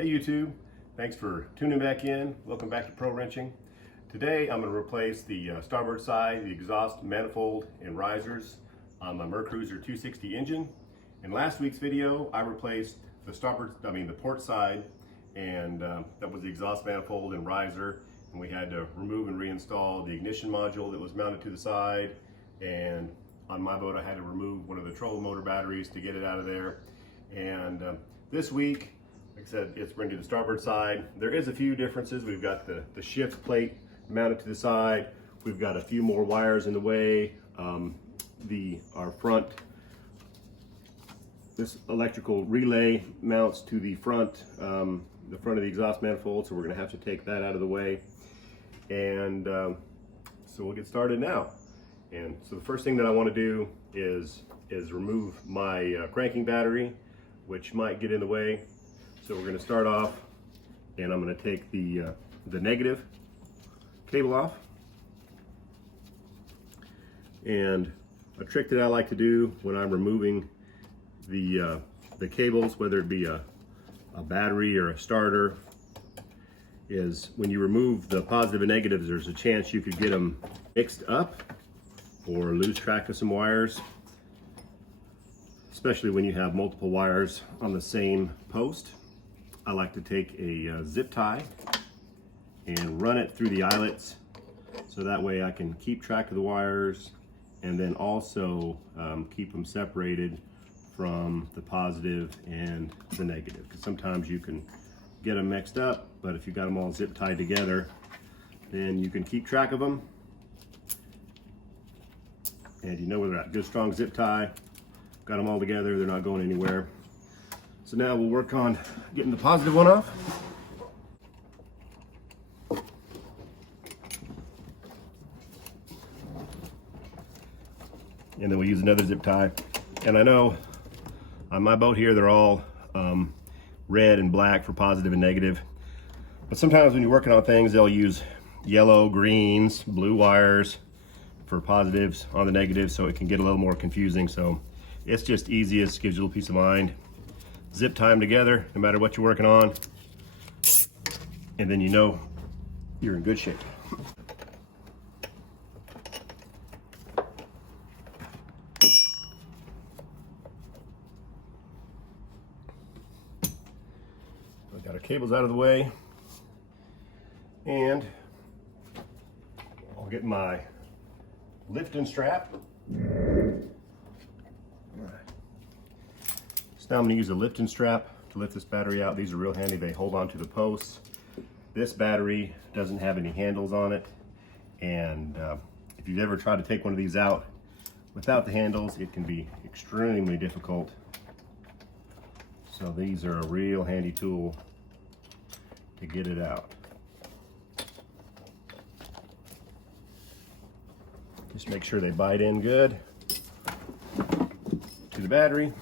Hey YouTube, thanks for tuning back in. Welcome back to Pro Wrenching. Today I'm going to replace the starboard side, the exhaust manifold and risers on my Mercruiser 260 engine. In last week's video I replaced the port side, and that was the exhaust manifold and riser, and we had to remove and reinstall the ignition module that was mounted to the side, and on my boat I had to remove one of the trolling motor batteries to get it out of there. And this week, like I said, it's bringing to the starboard side. There is a few differences. We've got the shift plate mounted to the side. We've got a few more wires in the way. Our front, this electrical relay mounts to the front of the exhaust manifold, so we're going to have to take that out of the way. And so we'll get started now. And so the first thing that I want to do is remove my cranking battery, which might get in the way. So we're going to start off, and I'm going to take the negative cable off. And a trick that I like to do when I'm removing the cables, whether it be a battery or a starter, is when you remove the positive and negatives, there's a chance you could get them mixed up or lose track of some wires, especially when you have multiple wires on the same post. I like to take a zip tie and run it through the eyelets, so that way I can keep track of the wires, and then also keep them separated from the positive and the negative, because sometimes you can get them mixed up, but if you got them all zip tied together, then you can keep track of them, and you know where they're at. Good strong zip tie, got them all together, they're not going anywhere. So now we'll work on getting the positive one off. And then we'll use another zip tie. And I know on my boat here, they're all red and black for positive and negative. But sometimes when you're working on things, they'll use yellow, greens, blue wires for positives on the negatives, so it can get a little more confusing. So it's just easiest, gives you a little peace of mind. Zip tie them together, no matter what you're working on, and then you know you're in good shape. I've got our cables out of the way, and I'll get my lifting strap. Now I'm going to use a lifting strap to lift this battery out. These are real handy. They hold on to the posts. This battery doesn't have any handles on it, and if you've ever tried to take one of these out without the handles, it can be extremely difficult. So these are a real handy tool to get it out. Just make sure they bite in good to the battery.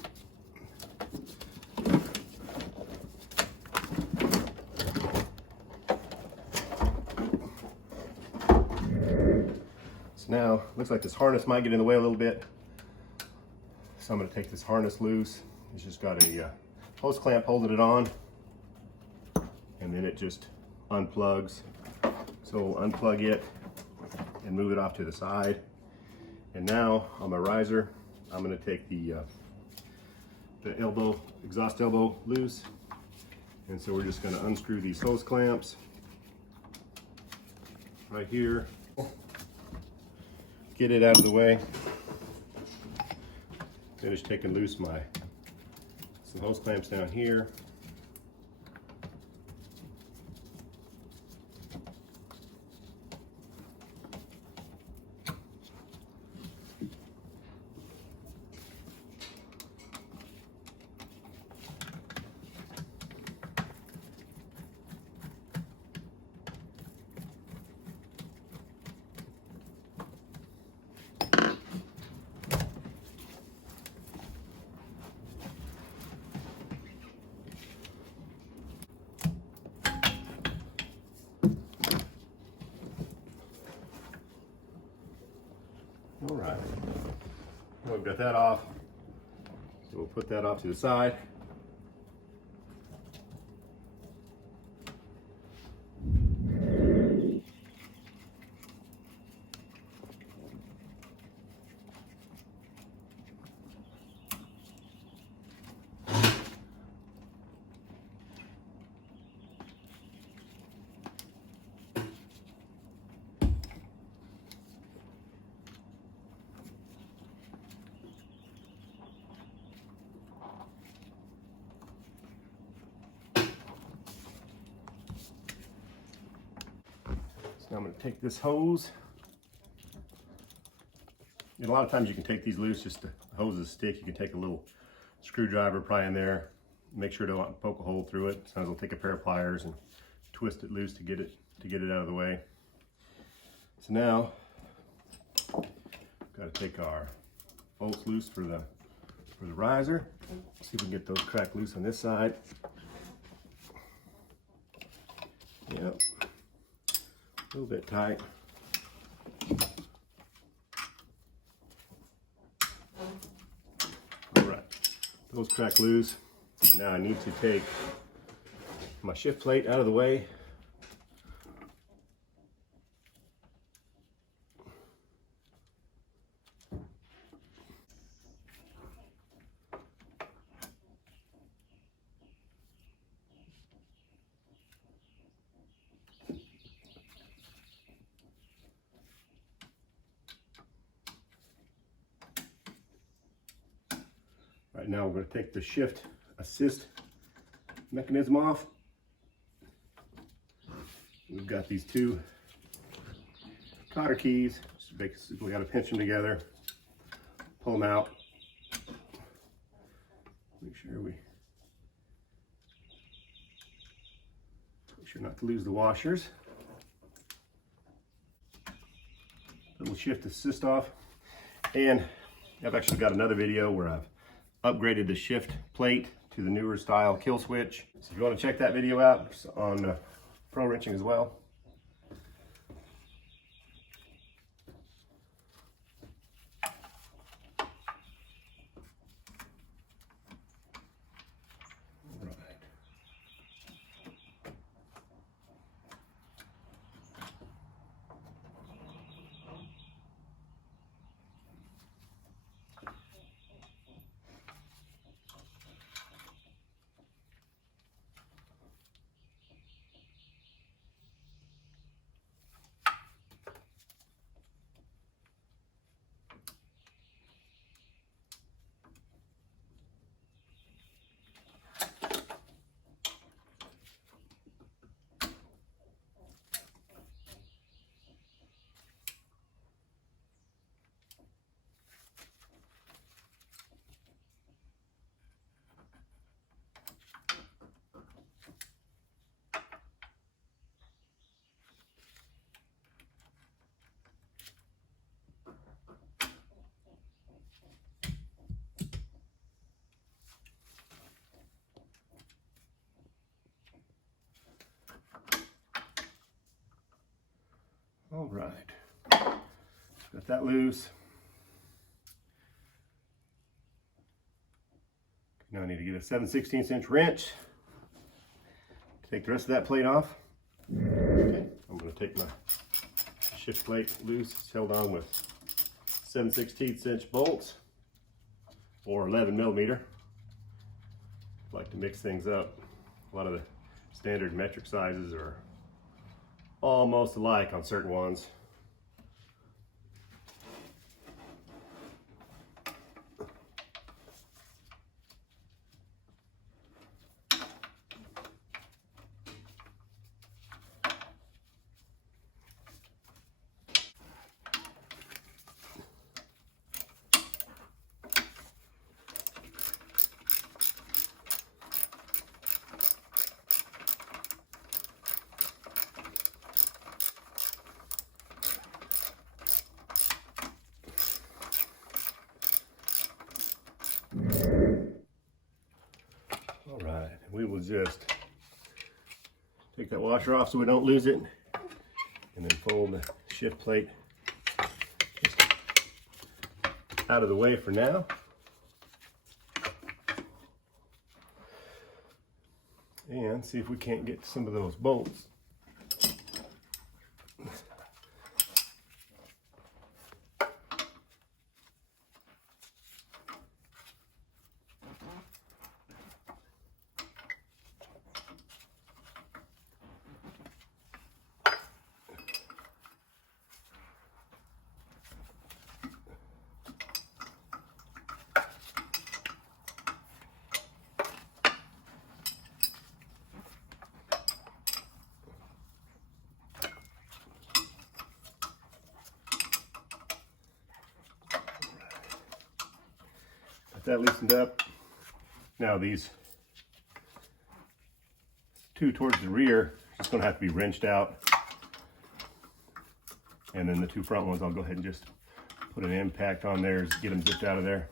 Now, looks like this harness might get in the way a little bit, so I'm going to take this harness loose. It's just got a hose clamp holding it on, and then it just unplugs. So we'll unplug it and move it off to the side. And now on my riser, I'm going to take the exhaust elbow loose, and so we're just going to unscrew these hose clamps right here. Get it out of the way. Finish taking loose some hose clamps down here. All right, well, we've got that off, so we'll put that off to the side. So now I'm going to take this hose. And a lot of times you can take these loose just to hose the stick. You can take a little screwdriver probably in there. Make sure to don't poke a hole through it. Sometimes we'll take a pair of pliers and twist it loose to get it out of the way. So now, got to take our bolts loose for the riser. See if we can get those cracked loose on this side. Yep, a little bit tight. All right, those crack loose. Now I need to take my shift plate out of the way. Right now we're going to take the shift assist mechanism off. We've got these two cotter keys. We got to pinch them together, pull them out. Make sure not to lose the washers. Little shift assist off, and I've actually got another video where I've upgraded the shift plate to the newer style kill switch. So if you want to check that video out, it's on Pro Wrenching as well. All right, got that loose. Now I need to get a 7/16 inch wrench. Take the rest of that plate off. Okay, I'm going to take my shift plate loose. It's held on with 7/16 inch bolts or 11 millimeter. I like to mix things up. A lot of the standard metric sizes are almost alike on certain ones. All right, we will just take that washer off so we don't lose it, and then fold the shift plate just out of the way for now. And see if we can't get some of those bolts. that loosened up. Now these two towards the rear just going to have to be wrenched out, and then the two front ones I'll go ahead and just put an impact on there to get them zipped out of there.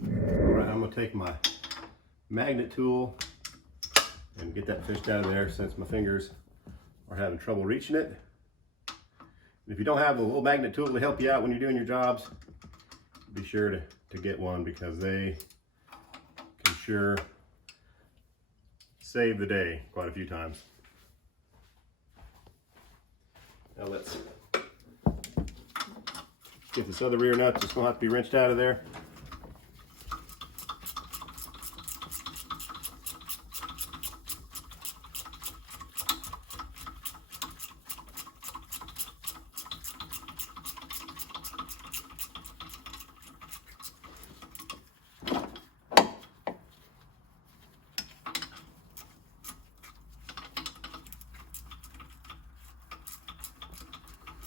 Alright, I'm going to take my magnet tool and get that fished out of there since my fingers are having trouble reaching it. And if you don't have a little magnet tool to help you out when you're doing your jobs, be sure to get one, because they can sure save the day quite a few times. Now let's get this other rear nut. It's going to have to be wrenched out of there.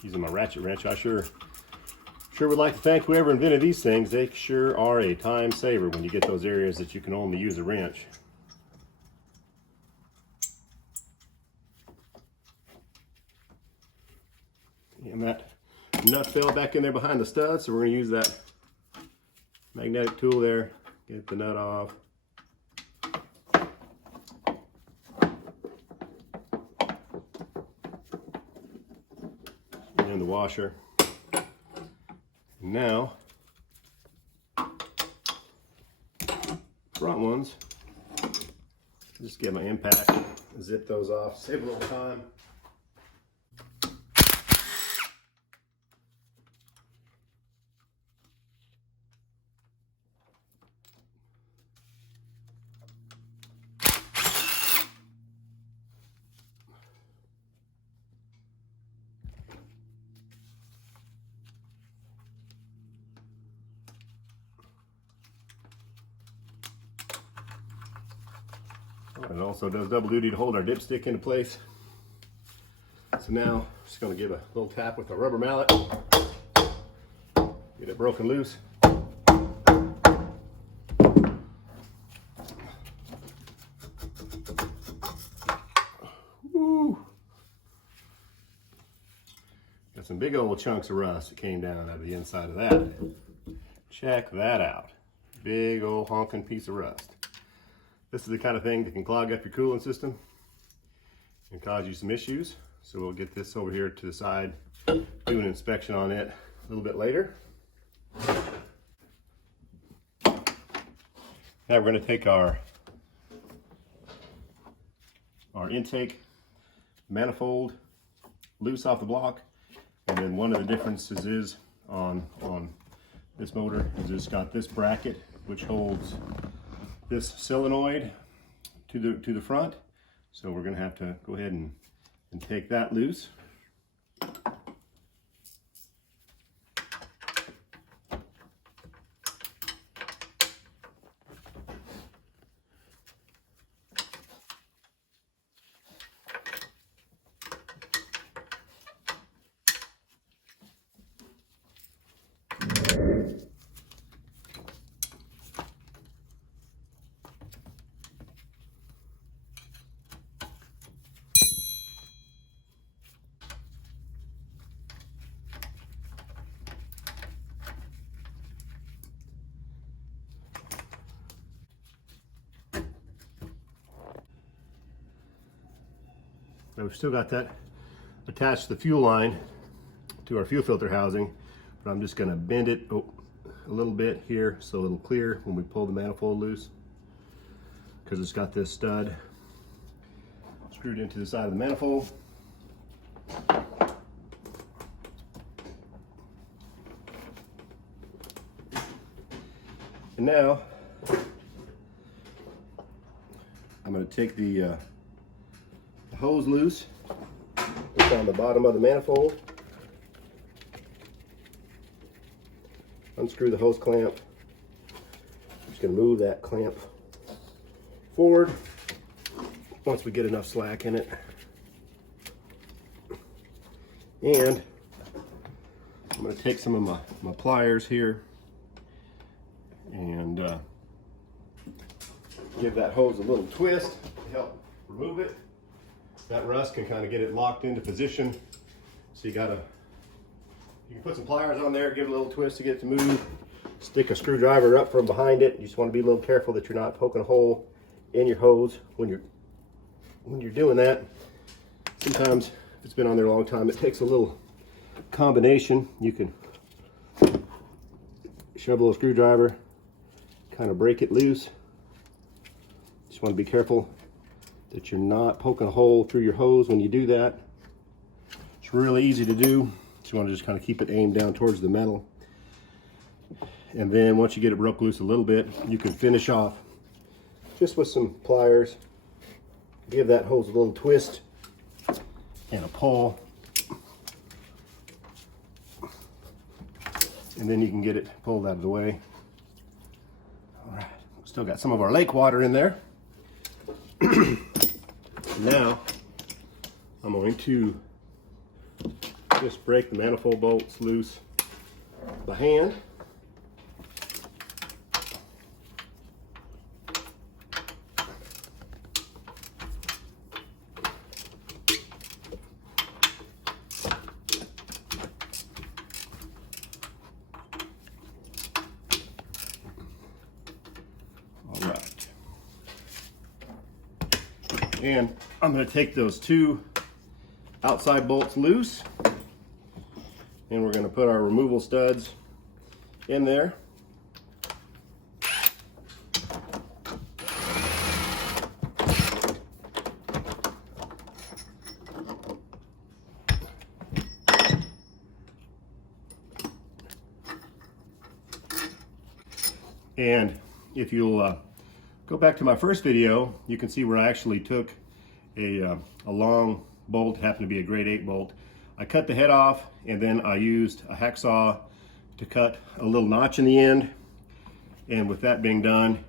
Using my ratchet wrench, I sure would like to thank whoever invented these things. They sure are a time saver when you get those areas that you can only use a wrench. And that nut fell back in there behind the stud, so we're going to use that magnetic tool there, get the nut off. And the washer. Now, front ones, just get my impact, zip those off, save a little time. It also does double duty to hold our dipstick into place. So now I'm just going to give a little tap with a rubber mallet, get it broken loose. Woo. Got some big old chunks of rust that came down out of the inside of that. Check that out. Big old honking piece of rust. This is the kind of thing that can clog up your cooling system and cause you some issues. So we'll get this over here to the side, do an inspection on it a little bit later. Now we're going to take our intake manifold loose off the block, and then one of the differences is on this motor is it's got this bracket which holds this solenoid to the front. So we're going to have to go ahead and take that loose. Now we've still got that attached to the fuel line to our fuel filter housing, but I'm just going to bend it a little bit here so it'll clear when we pull the manifold loose, because it's got this stud screwed into the side of the manifold. And now I'm going to take the hose loose. It's on the bottom of the manifold. Unscrew the hose clamp. I'm just going to move that clamp forward once we get enough slack in it. And I'm going to take some of my pliers here and give that hose a little twist to help remove it. That rust can kind of get it locked into position. So you can put some pliers on there, give it a little twist to get it to move. Stick a screwdriver up from behind it. You just want to be a little careful that you're not poking a hole in your hose when you're doing that. Sometimes if it's been on there a long time, it takes a little combination. You can shove a little screwdriver, kind of break it loose. Just want to be careful that you're not poking a hole through your hose when you do that. It's really easy to do. You want to just kind of keep it aimed down towards the metal. And then once you get it broke loose a little bit, you can finish off just with some pliers. Give that hose a little twist and a pull. And then you can get it pulled out of the way. All right, still got some of our lake water in there. Now, I'm going to just break the manifold bolts loose by hand. All right. And I'm going to take those two outside bolts loose, and we're going to put our removal studs in there. And if you'll go back to my first video, you can see where I actually took a long bolt, happened to be a grade 8 bolt. I cut the head off, and then I used a hacksaw to cut a little notch in the end. And with that being done,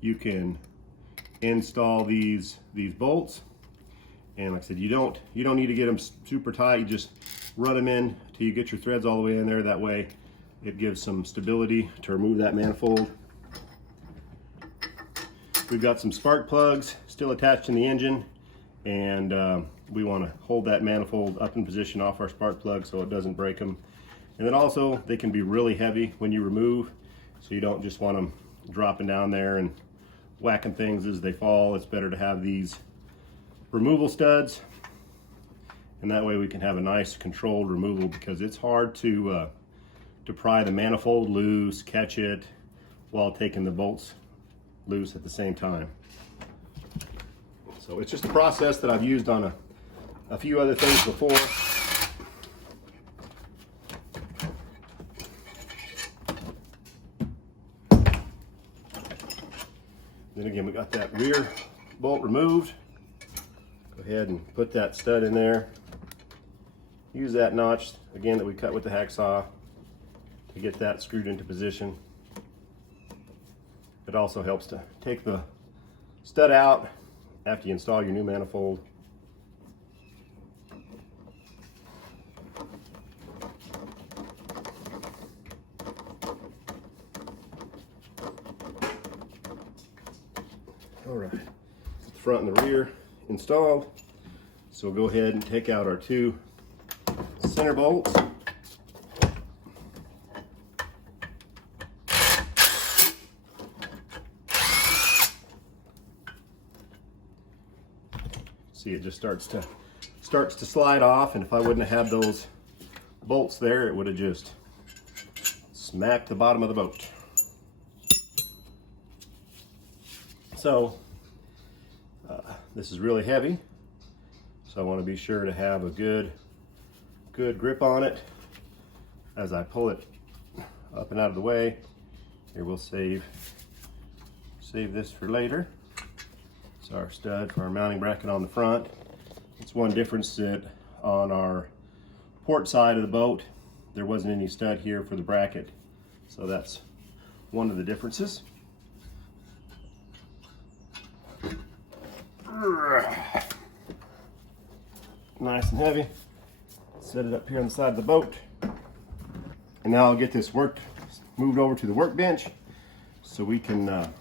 you can install these bolts. And like I said, you don't need to get them super tight. You just run them in till you get your threads all the way in there. That way it gives some stability to remove that manifold. We've got some spark plugs still attached in the engine, and we want to hold that manifold up in position off our spark plug so it doesn't break them. And then also, they can be really heavy when you remove, so you don't just want them dropping down there and whacking things as they fall. It's better to have these removal studs, and that way we can have a nice controlled removal, because it's hard to pry the manifold loose, catch it while taking the bolts loose at the same time. So it's just a process that I've used on a few other things before. Then again, we got that rear bolt removed. Go ahead and put that stud in there. Use that notch again that we cut with the hacksaw to get that screwed into position. It also helps to take the stud out after you install your new manifold. All right, the front and the rear installed. So we'll go ahead and take out our two center bolts. See, it just starts to slide off, and if I wouldn't have had those bolts there, it would have just smacked the bottom of the boat. So this is really heavy, so I want to be sure to have a good grip on it as I pull it up and out of the way. Here, we'll save this for later. It's our stud for our mounting bracket on the front. It's one difference that on our port side of the boat, there wasn't any stud here for the bracket. So that's one of the differences. Nice and heavy. Set it up here on the side of the boat. And now I'll get this moved over to the workbench so we can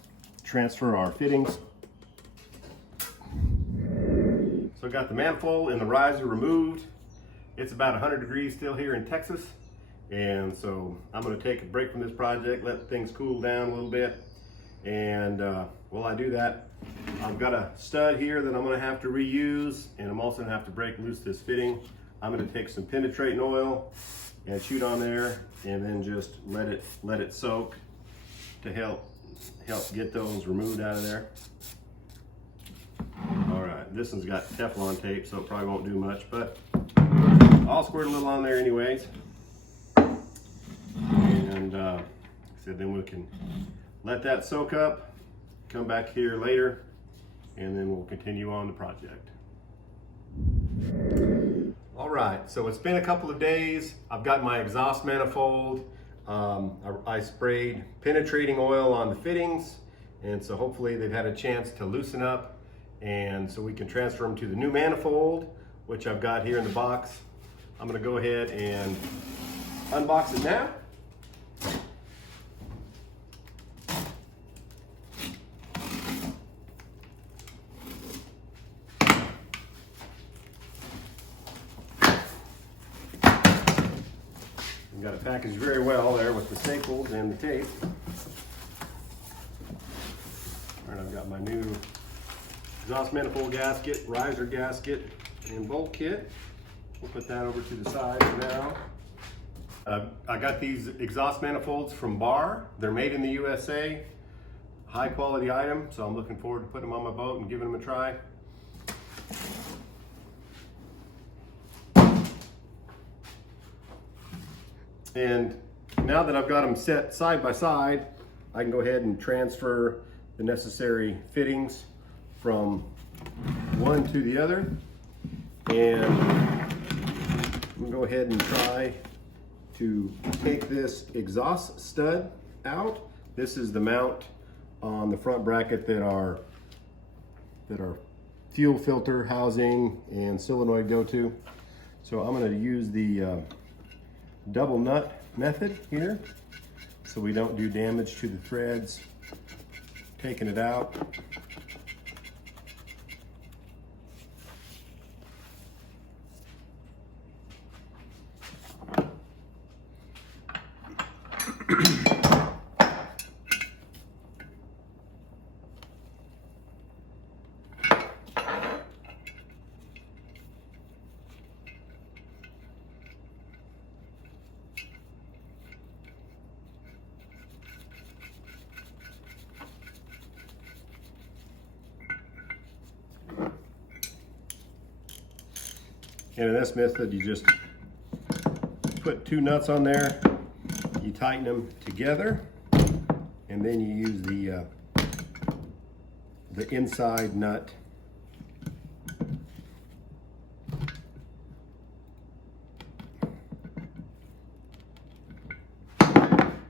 transfer our fittings. So I got the manifold and the riser removed. It's about 100 degrees still here in Texas. And so I'm going to take a break from this project, let things cool down a little bit. And while I do that, I've got a stud here that I'm going to have to reuse, and I'm also going to have to break loose this fitting. I'm going to take some penetrating oil and shoot on there, and then just let it soak to help get those removed out of there. All right, this one's got Teflon tape, so it probably won't do much, but I'll squirt a little on there anyways. And so then we can let that soak up, come back here later, and then we'll continue on the project. All right, so it's been a couple of days. I've got my exhaust manifold. I sprayed penetrating oil on the fittings, and so hopefully they've had a chance to loosen up, and so we can transfer them to the new manifold, which I've got here in the box. I'm gonna go ahead and unbox it now. Got it packaged very well there with the staples and the tape. All right, I've got my new exhaust manifold gasket, riser gasket, and bolt kit. We'll put that over to the side for now. I got these exhaust manifolds from Bar. They're made in the USA. High quality item, so I'm looking forward to putting them on my boat and giving them a try. And now that I've got them set side by side, I can go ahead and transfer the necessary fittings from one to the other. And I'm gonna go ahead and try to take this exhaust stud out. This is the mount on the front bracket that our fuel filter housing and solenoid go to. So I'm gonna use the double nut method here so we don't do damage to the threads taking it out. And in this method, you just put two nuts on there, you tighten them together, and then you use the inside nut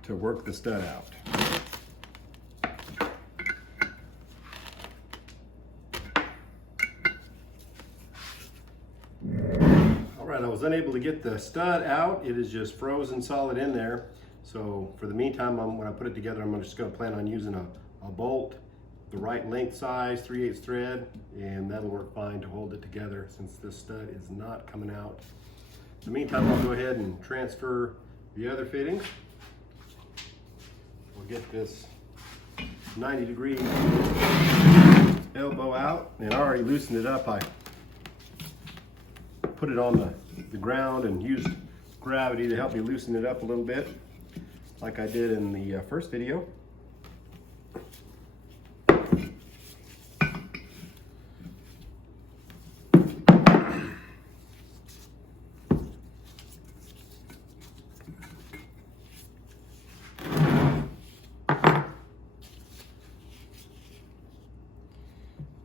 to work the stud out. I was unable to get the stud out. It is just frozen solid in there. So for the meantime, when I put it together, I'm just going to plan on using a bolt, the right length size, 3/8 thread, and that'll work fine to hold it together since this stud is not coming out. In the meantime, I'll go ahead and transfer the other fittings. We'll get this 90-degree elbow out, and I already loosened it up. I put it on the ground and used gravity to help me loosen it up a little bit, like I did in the first video.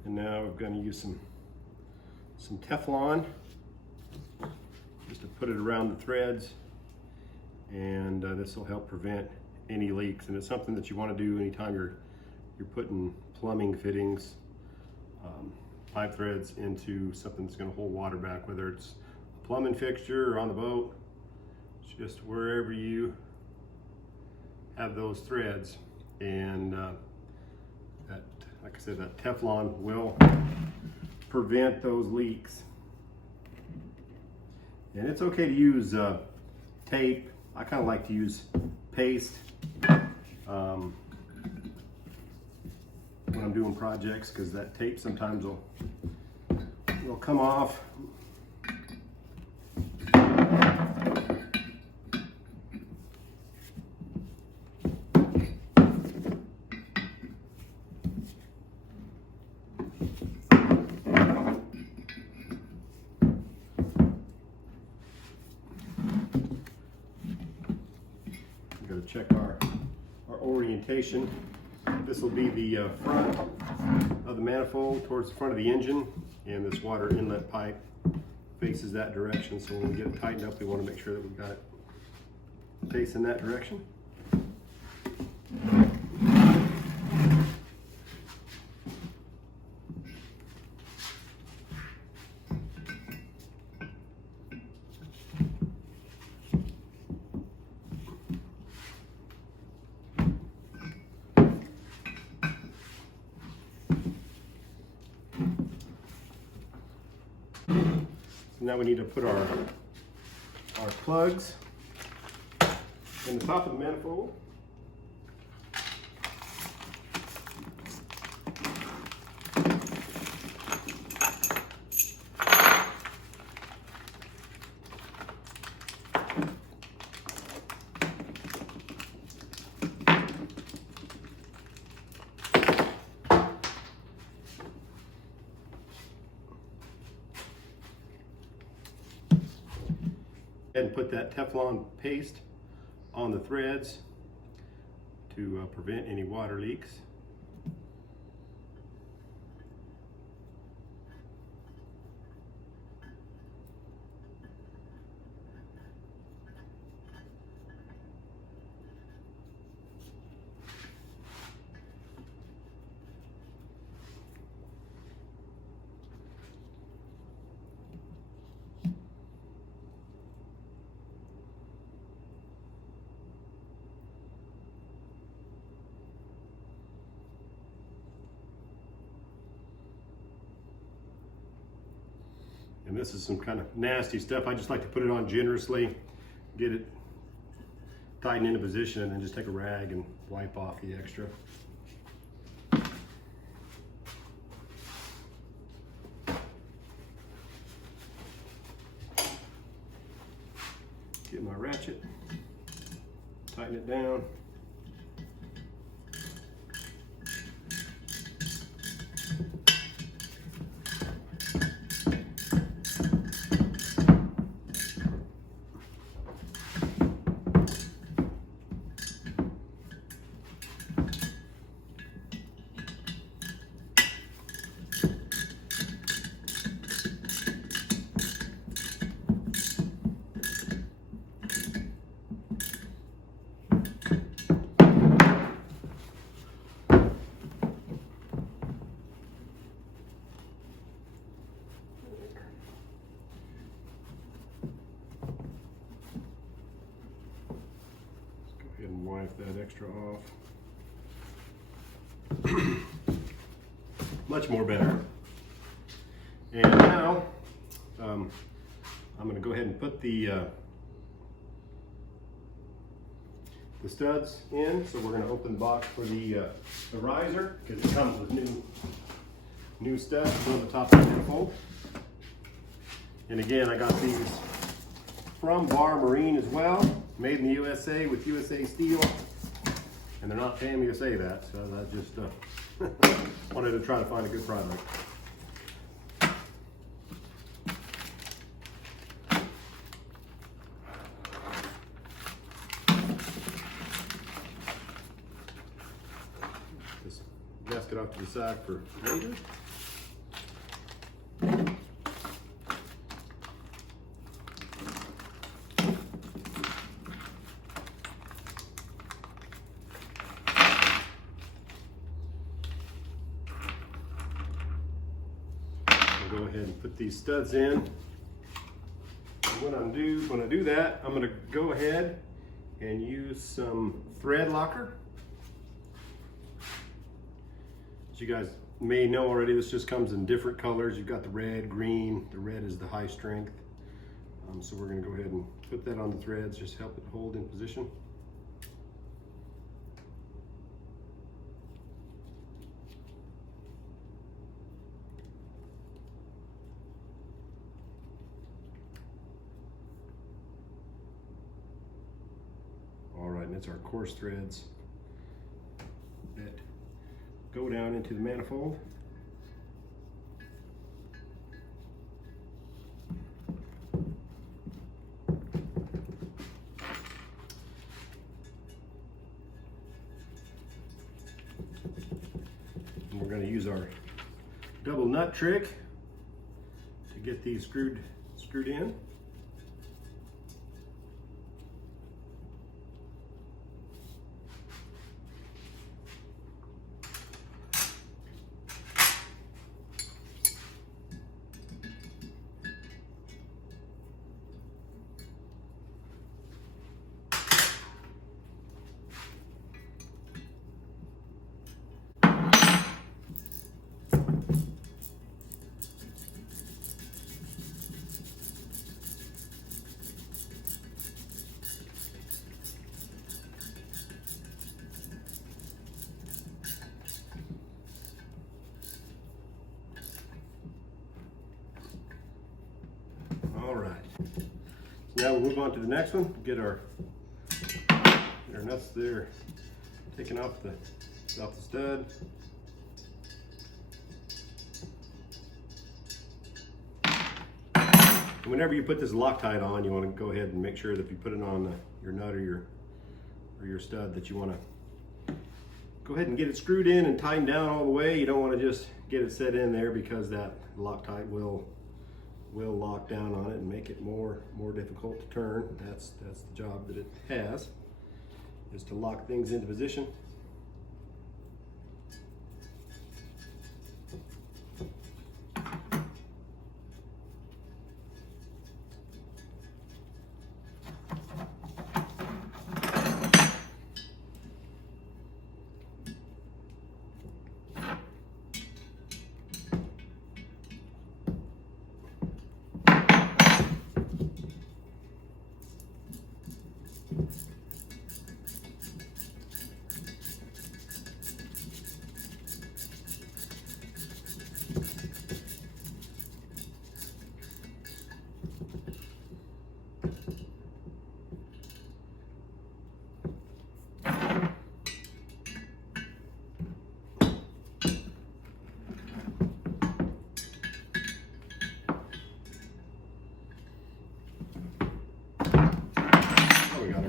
And now we're going to use some Teflon just to put it around the threads, and this will help prevent any leaks. And it's something that you want to do anytime you're putting plumbing fittings, pipe threads into something that's going to hold water back, whether it's plumbing fixture or on the boat. It's just wherever you have those threads. And that, like I said, that Teflon will prevent those leaks. And it's okay to use tape. I kind of like to use paste when I'm doing projects, because that tape sometimes will come off. Check our orientation. This will be the front of the manifold towards the front of the engine, and this water inlet pipe faces that direction. So when we get it tightened up, we want to make sure that we've got it facing that direction. Now we need to put our plugs in the top of the manifold. And put that Teflon paste on the threads to prevent any water leaks. And this is some kind of nasty stuff. I just like to put it on generously, get it tightened into position, and then just take a rag and wipe off the extra. Get my ratchet, tighten it down. And wipe that extra off. Much more better. And now I'm going to go ahead and put the studs in. So we're going to open the box for the riser, because it comes with new studs on the top of the manifold. And again, I got these from Bar Marine as well, made in the USA with USA steel, and they're not paying me to say that, so I just wanted to try to find a good product. Just gasket off to the side for later. Go ahead and put these studs in. when I do that, I'm going to go ahead and use some thread locker. As you guys may know already, this just comes in different colors. You've got the red, green. The red is the high strength. So we're going to go ahead and put that on the threads, just help it hold in position. All right, and it's our coarse threads that go down into the manifold. And we're going to use our double nut trick to get these screwed in. All right, so now we'll move on to the next one. Get our nuts there taken off the stud. And whenever you put this Loctite on, you want to go ahead and make sure that if you put it on your nut or your stud, that you want to go ahead and get it screwed in and tightened down all the way. You don't want to just get it set in there, because that Loctite will lock down on it and make it more difficult to turn. That's the job that it has, is to lock things into position.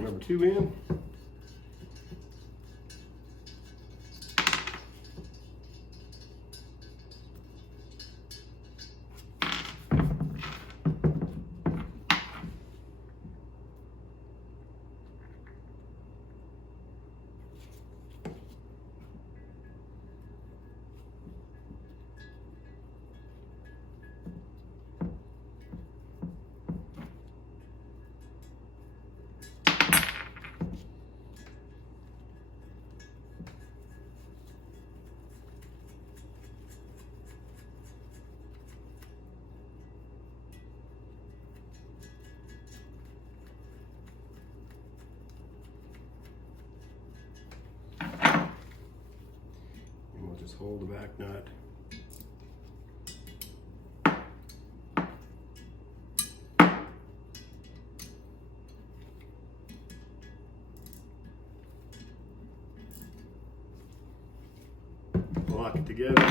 Number 2 in. Just hold the back nut. Lock it together.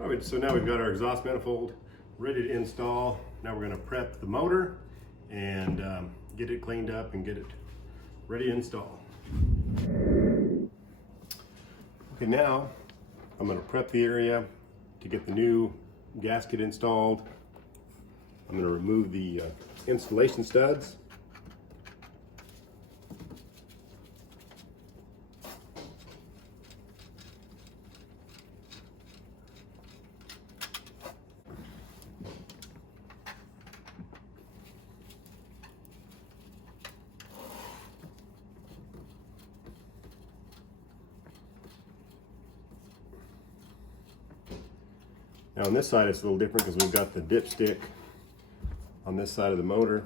All right, so now we've got our exhaust manifold ready to install. Now we're going to prep the motor and get it cleaned up and get it ready to install. Okay, now I'm going to prep the area to get the new gasket installed. I'm going to remove the installation studs. Now on this side it's a little different because we've got the dipstick on this side of the motor,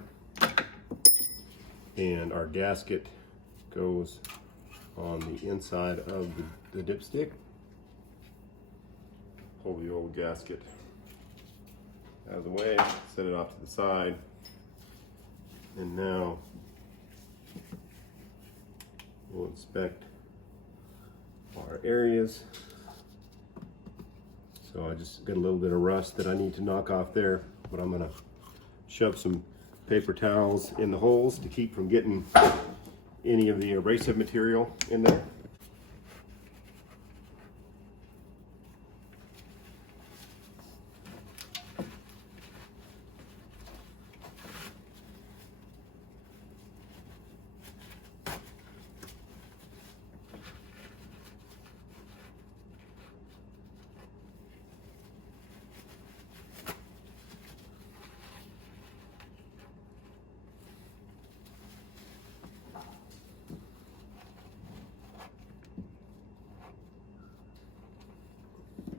and our gasket goes on the inside of the dipstick. Pull the old gasket out of the way, set it off to the side, and now we'll inspect our areas. So I just got a little bit of rust that I need to knock off there, but I'm gonna shove some paper towels in the holes to keep from getting any of the abrasive material in there.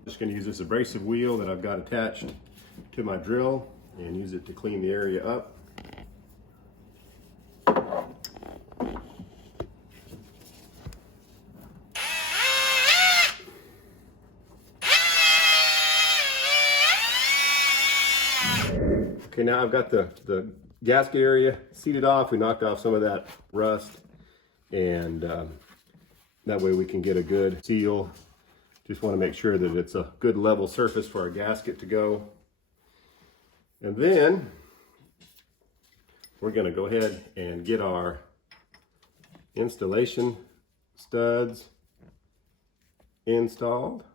Just going to use this abrasive wheel that I've got attached to my drill and use it to clean the area up. Okay, now I've got the gasket area seated off. We knocked off some of that rust, and that way we can get a good seal. Just want to make sure that it's a good level surface for our gasket to go. And then we're going to go ahead and get our installation studs installed.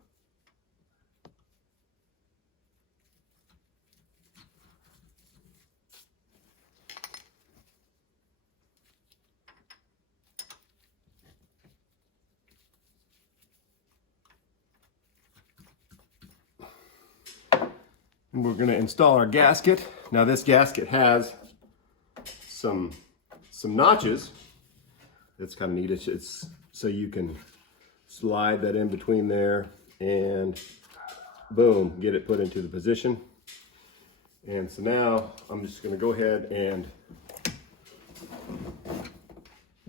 And we're going to install our gasket. Now this gasket has some notches. It's kind of neat. It's so you can slide that in between there and boom, get it put into the position. And so now I'm just going to go ahead and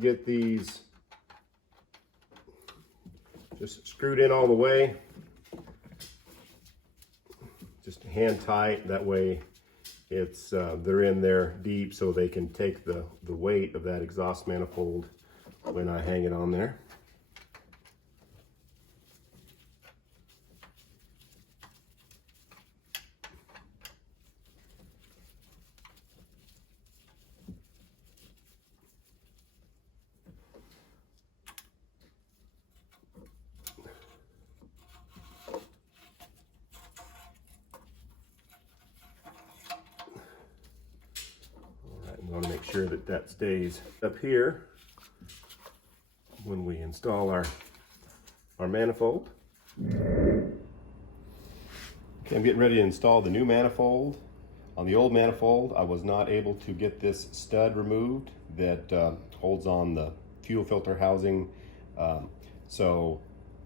get these just screwed in all the way. Just hand tight, that way it's they're in there deep so they can take the weight of that exhaust manifold when I hang it on there. We want to make sure that that stays up here when we install our manifold. Okay, I'm getting ready to install the new manifold. On the old manifold, I was not able to get this stud removed that holds on the fuel filter housing. So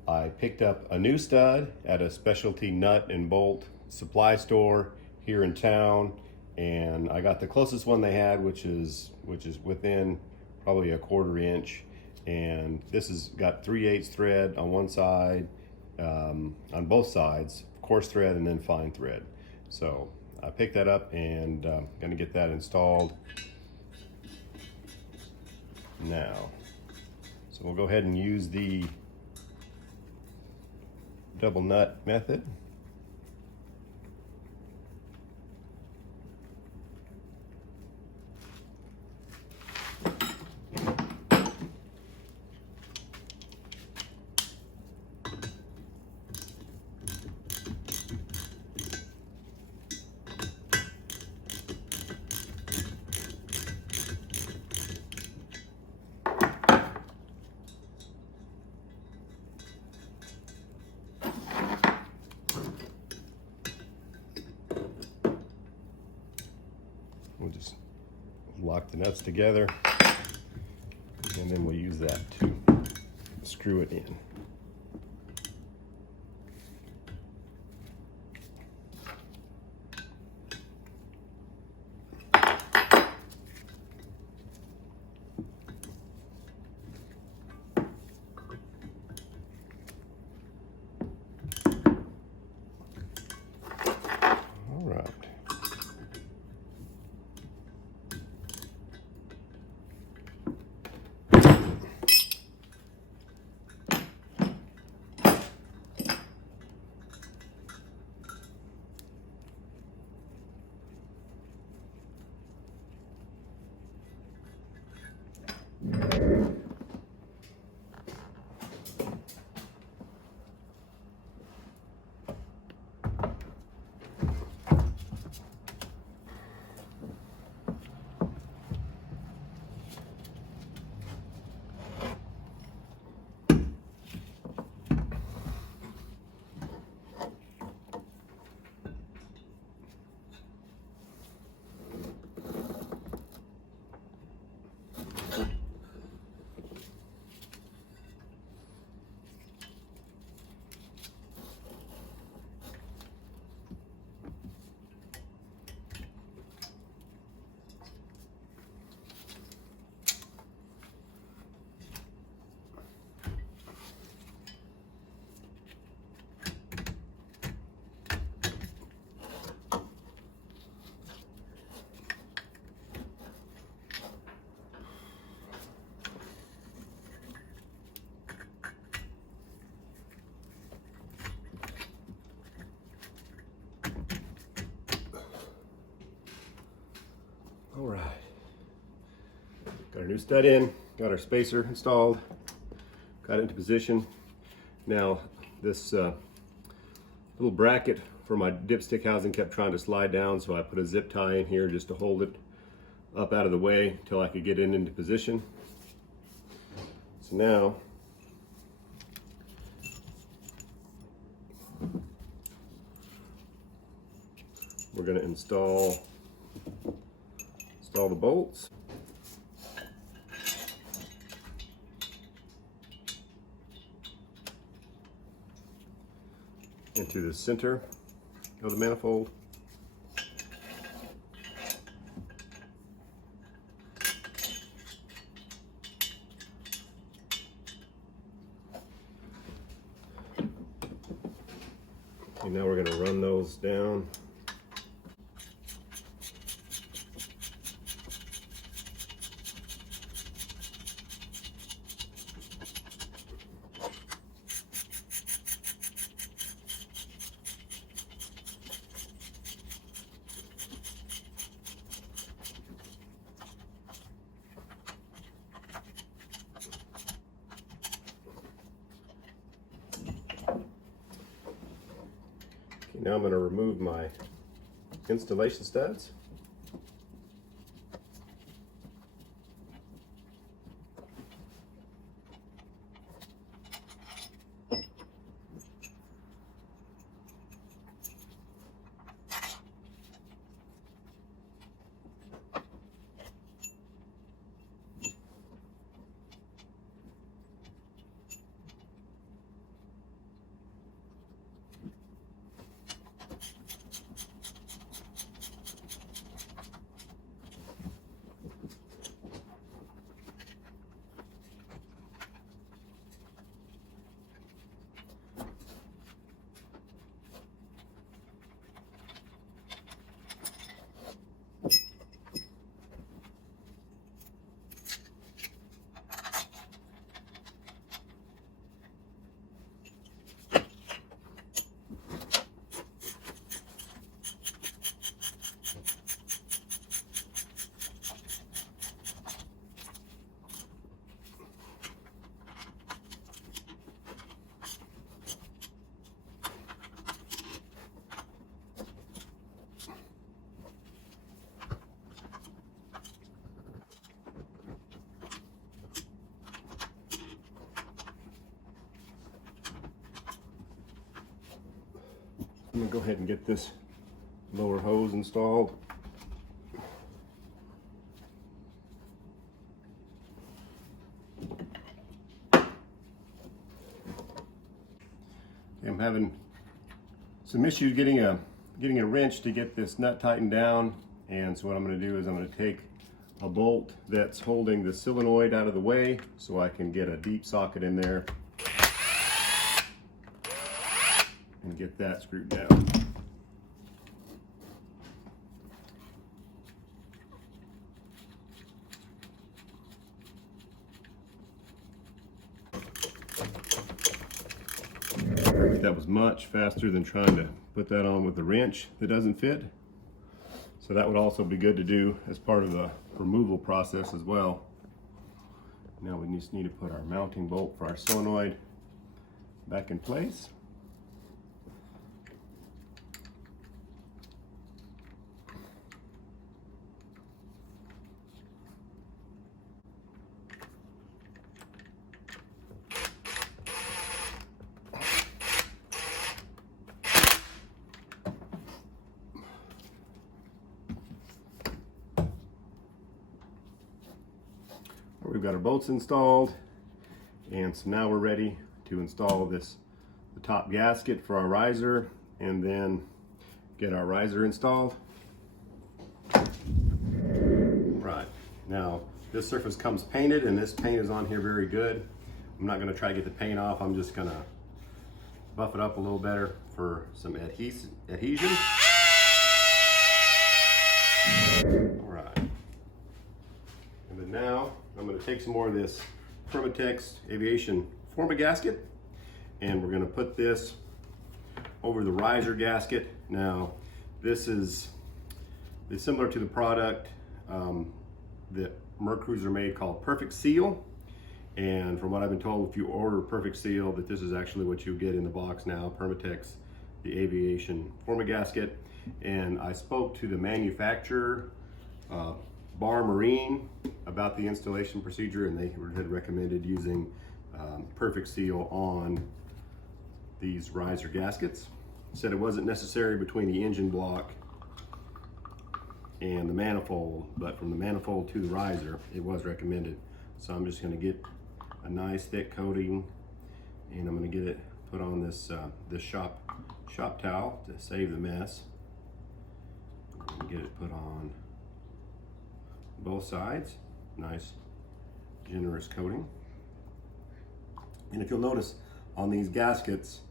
I picked up a new stud at a specialty nut and bolt supply store here in town. And I got the closest one they had, which is within probably a 1/4 inch, and this has got 3/8 thread on one side, on both sides, coarse thread and then fine thread. So I picked that up and going to get that installed now. So we'll go ahead and use the double nut method. We'll just lock the nuts together, and then we'll use that to screw it in. All right. All right, got our new stud in, got our spacer installed, got it into position. Now this little bracket for my dipstick housing kept trying to slide down, so I put a zip tie in here just to hold it up out of the way until I could get it into position. So now we're going to install the bolts. Into the center of the manifold. And now we're going to run those down. Now I'm going to remove my installation studs. I'm gonna go ahead and get this lower hose installed. I'm having some issues getting a wrench to get this nut tightened down, and so what I'm going to do is I'm going to take a bolt that's holding the solenoid out of the way so I can get a deep socket in there and get that screwed down. That was much faster than trying to put that on with the wrench that doesn't fit. So that would also be good to do as part of the removal process as well. Now we just need to put our mounting bolt for our solenoid back in place. We've got our bolts installed, and so now we're ready to install the top gasket for our riser, and then get our riser installed. Right, now this surface comes painted, and this paint is on here very good. I'm not going to try to get the paint off. I'm just going to buff it up a little better for some adhesion. All right, and then now I'm going to take some more of this Permatex Aviation Forma gasket, and we're going to put this over the riser gasket. Now, this is similar to the product that Mercruiser made called Perfect Seal. And from what I've been told, if you order Perfect Seal, that this is actually what you get in the box now, Permatex, the Aviation Forma gasket. And I spoke to the manufacturer, Bar Marine, about the installation procedure, and they had recommended using Perfect Seal on these riser gaskets. Said it wasn't necessary between the engine block and the manifold, but from the manifold to the riser, it was recommended. So I'm just going to get a nice thick coating, and I'm going to get it put on this this shop towel to save the mess. And get it put on both sides. Nice generous coating. And if you'll notice on these gaskets,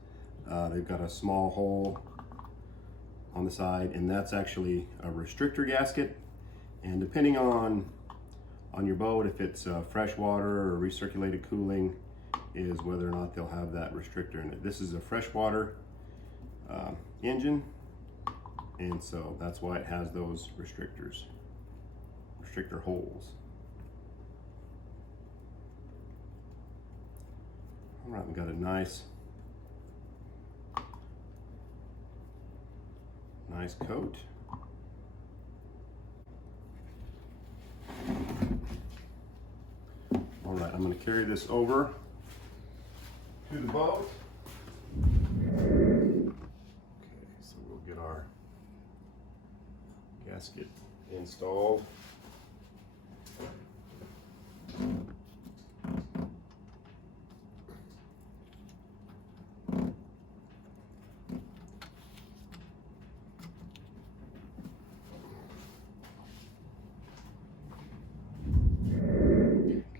they've got a small hole on the side, and that's actually a restrictor gasket. And depending on your boat, if it's freshwater or recirculated cooling, is whether or not they'll have that restrictor in it. This is a freshwater engine, and so that's why it has those restrictor holes. All right, we've got a nice coat. All right, I'm going to carry this over to the boat. Okay, so we'll get our gasket installed.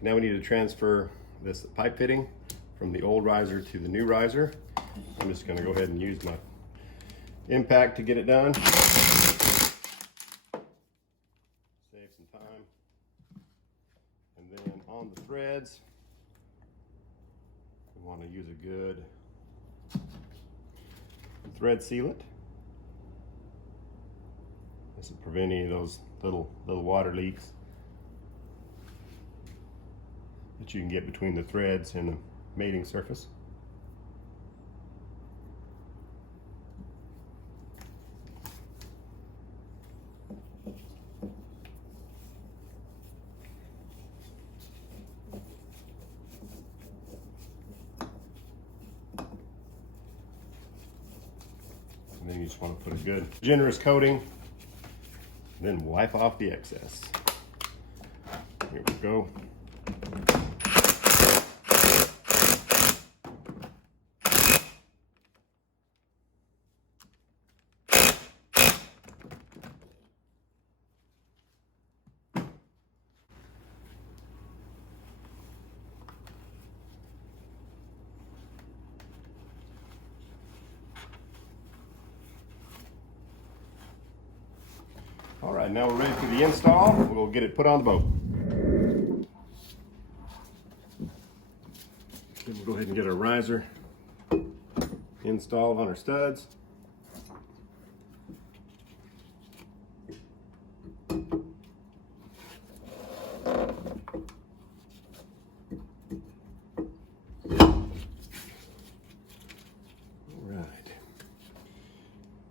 Now we need to transfer this pipe fitting from the old riser to the new riser. I'm just going to go ahead and use my impact to get it done. Save some time. And then on the threads, we want to use a good thread sealant. This will prevent any of those little water leaks that you can get between the threads and the mating surface. And then You just want to put a good, generous coating, then wipe off the excess. Here we go. All right, now we're ready for the install. We'll get it put on the boat. Then we'll go ahead and get our riser installed on our studs.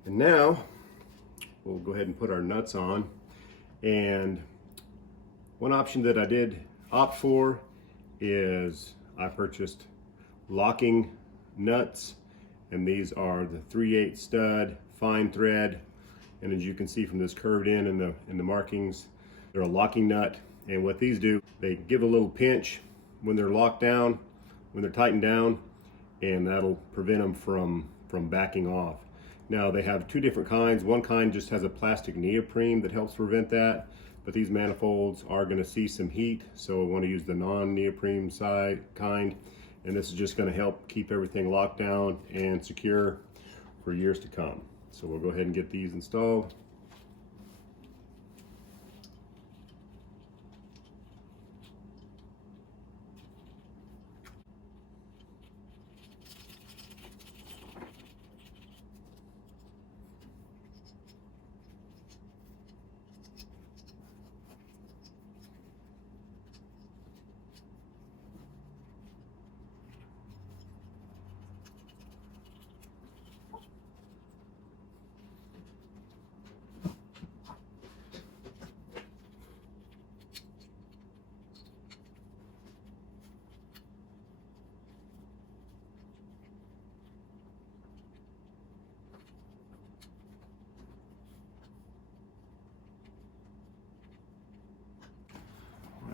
And now we'll go ahead and put our nuts on. And one option that I did opt for is I purchased locking nuts, and these are the 3/8 stud fine thread. And as you can see from this curved end in the markings, they're a locking nut. And what these do, they give a little pinch when they're locked down, when they're tightened down, and that'll prevent them from backing off. Now they have two different kinds. One kind just has a plastic neoprene that helps prevent that, but these manifolds are going to see some heat, so I want to use the non-neoprene side kind, and this is just going to help keep everything locked down and secure for years to come. So we'll go ahead and get these installed.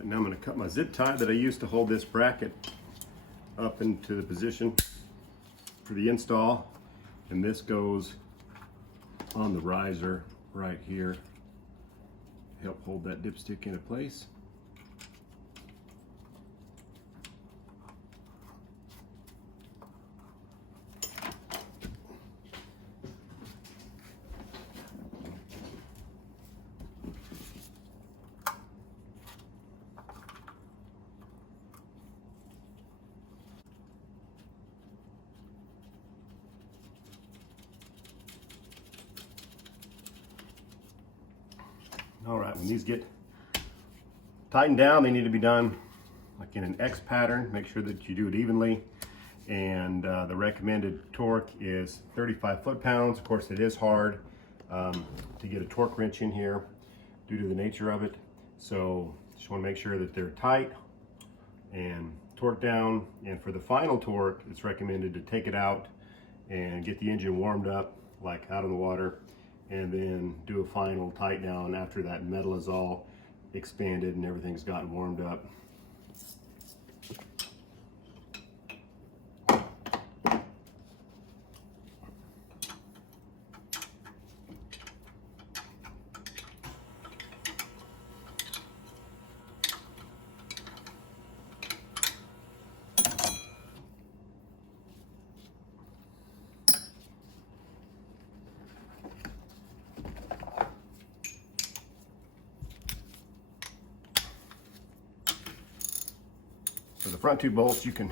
Now I'm going to cut my zip tie that I used to hold this bracket up into the position for the install, and this goes on the riser right here, help hold that dipstick into place. All right, when these get tightened down, they need to be done like in an X pattern. Make sure that you do it evenly. And the recommended torque is 35 foot-pounds. Of course, it is hard to get a torque wrench in here due to the nature of it. So just want to make sure that they're tight and torque down. And for the final torque, it's recommended to take it out and get the engine warmed up, like out of the water, and then do a final tight down after that metal is all expanded and everything's gotten warmed up. For the front two bolts, you can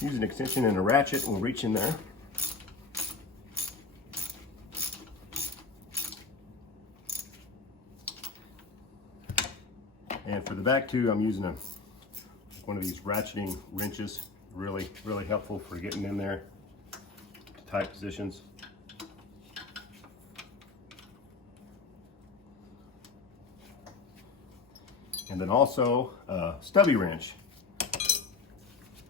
use an extension and a ratchet and reach in there. And for the back two, I'm using one of these ratcheting wrenches. Really helpful for getting in there to tight positions. And then also a stubby wrench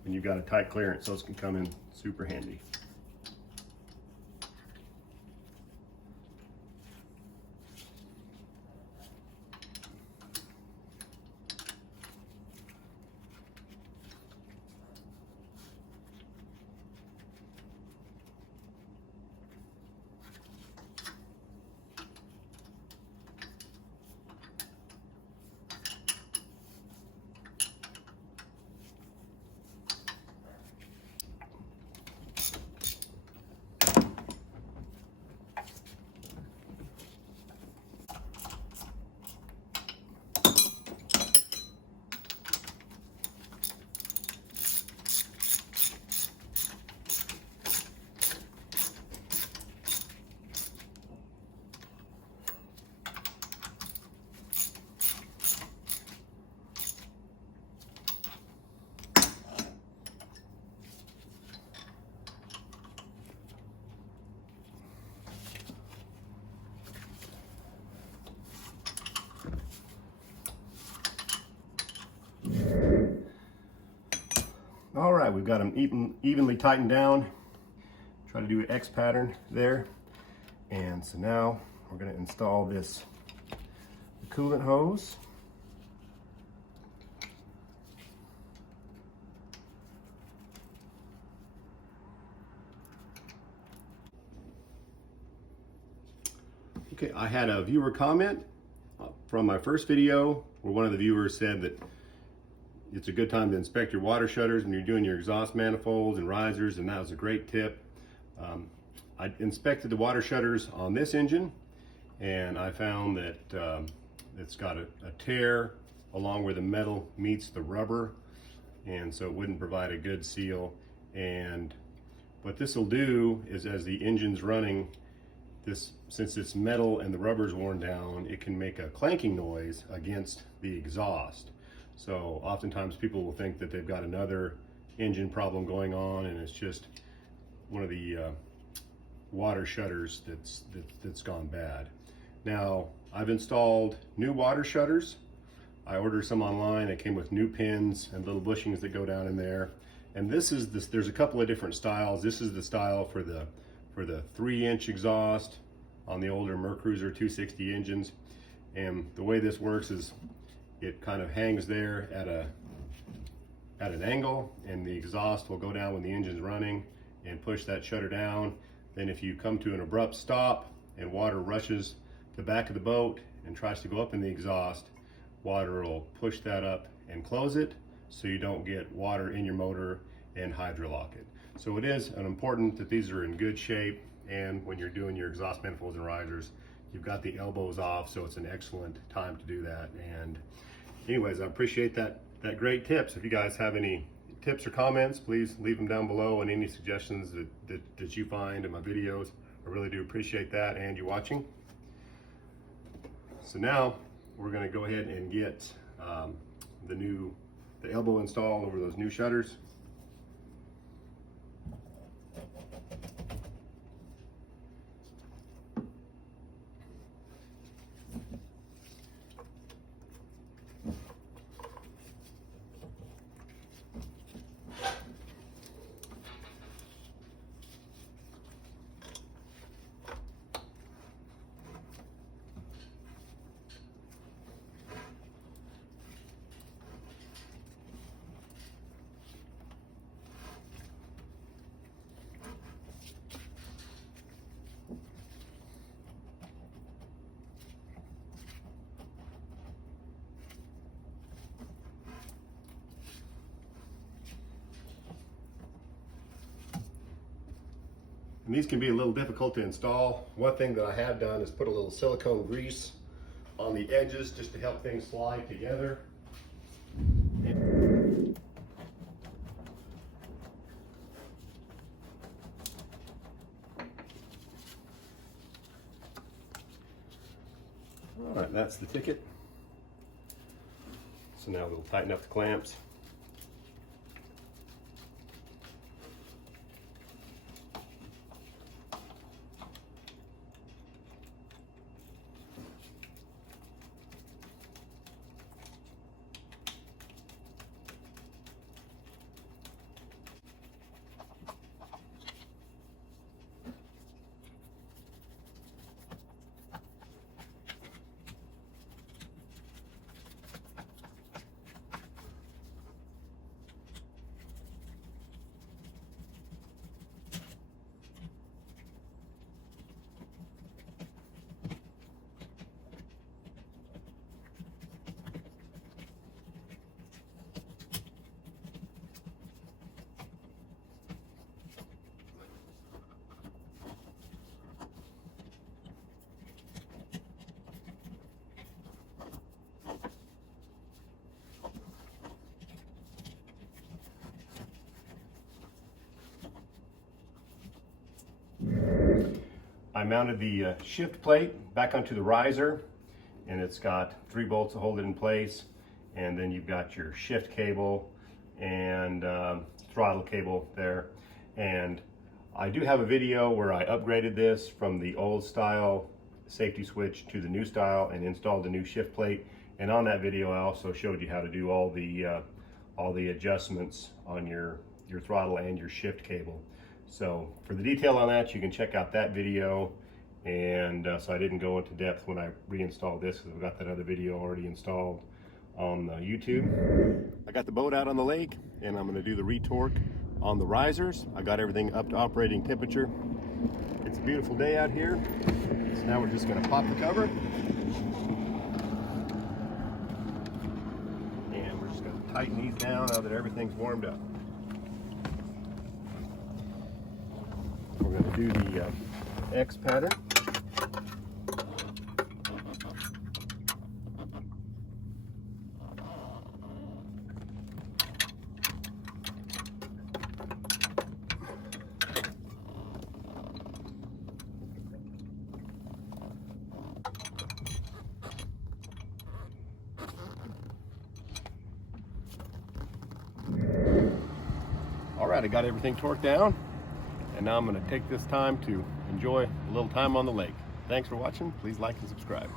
when you've got a tight clearance. Those can come in super handy. All right, we've got them evenly tightened down. Try to do an X pattern there. And so now we're going to install this coolant hose. Okay, I had a viewer comment from my first video where one of the viewers said that it's a good time to inspect your water shutters when you're doing your exhaust manifolds and risers, and that was a great tip. I inspected the water shutters on this engine, and I found that it's got a tear along where the metal meets the rubber, and so it wouldn't provide a good seal. And what this will do is, as the engine's running, since it's metal and the rubber's worn down, it can make a clanking noise against the exhaust. So oftentimes people will think that they've got another engine problem going on, and it's just one of the water shutters that's gone bad. Now, I've installed new water shutters. I ordered some online. It came with new pins and little bushings that go down in there. And there's a couple of different styles. This is the style for the 3-inch exhaust on the older Mercruiser 260 engines. And the way this works is it kind of hangs there at an angle, and the exhaust will go down when the engine's running and push that shutter down. Then if you come to an abrupt stop and water rushes the back of the boat and tries to go up in the exhaust, water will push that up and close it so you don't get water in your motor and hydrolock it. So it is important that these are in good shape, and when you're doing your exhaust manifolds and risers, you've got the elbows off, so it's an excellent time to do that. And anyways, I appreciate that great tips. If you guys have any tips or comments, please leave them down below, and any suggestions that you find in my videos. I really do appreciate that and you watching. So now we're going to go ahead and get the elbow installed over those new shutters. And these can be a little difficult to install. One thing that I have done is put a little silicone grease on the edges just to help things slide together. All right, that's the ticket. So now we'll tighten up the clamps. I mounted the shift plate back onto the riser, and it's got 3 bolts to hold it in place, and then you've got your shift cable and throttle cable there. And I do have a video where I upgraded this from the old style safety switch to the new style and installed the new shift plate, and on that video I also showed you how to do all all the adjustments on your throttle and your shift cable. So for the detail on that, you can check out that video. And so I didn't go into depth when I reinstalled this because I've got that other video already installed on YouTube. I got the boat out on the lake and I'm going to do the retorque on the risers. I got everything up to operating temperature. It's a beautiful day out here. So now we're just going to pop the cover. And we're just going to tighten these down now that everything's warmed up. We're going to do the X pattern. All right, I got everything torqued down, and now I'm going to take this time to enjoy a little time on the lake. Thanks for watching. Please like and subscribe.